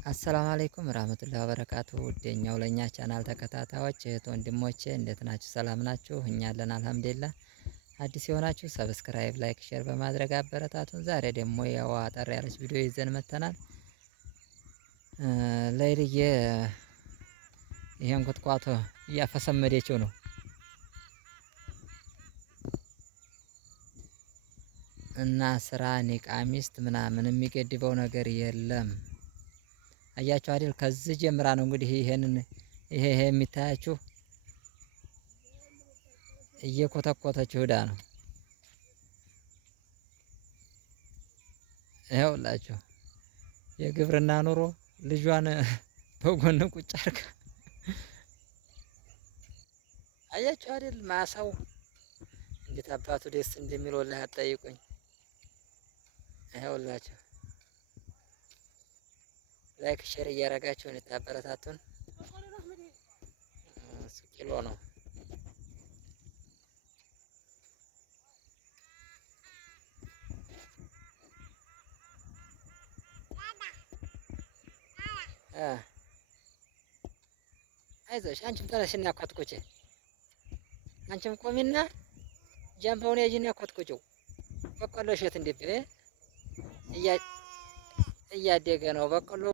አሰላሙ አለይኩም ወራህመቱላሂ ወበረካቱ ውደኛው ለኛ ቻናል ተከታታዮች እህት ወንድሞቼ እንዴት ናችሁ? ሰላም ናችሁ? እኛ አለን አልሐምዱሊላህ። አዲስ የሆናችሁ ሰብስክራይብ፣ ላይክ፣ ሼር በማድረግ አበረታቱን። ዛሬ ደግሞ ያው አጠር ያለች ቪዲዮ ይዘን መጥተናል። ለይልዬ ይሄን ቁጥቋጦ እያፈሰመደችው ነው እና ስራ ኒቃ ሚስት ምናምን የሚገድበው ነገር የለም። አያችሁ አይደል? ከዚህ ጀምራ ነው እንግዲህ ይሄ የሚታያችሁ እየኮተኮተችው ዳ ነው። ይኸውላችሁ የግብርና ኑሮ ልጇን በጎን ቁጭ አርጋ አያችሁ አይደል? ማሳው እንዴት አባቱ ደስ እንደሚል ወላሂ አትጠይቁኝ። ይኸውላችሁ ላይክ ሼር እያረጋችሁ እንድታበረታቱን። ኪሎ ነው አይዞሽ አንቺም ተነሽና ኮትኩቼ፣ አንቺም ቆሚና ጀንባውን ያዥና ኮትኩቼው። በቆሎ እሸት እንዴት እያደገ ነው በቆሎ።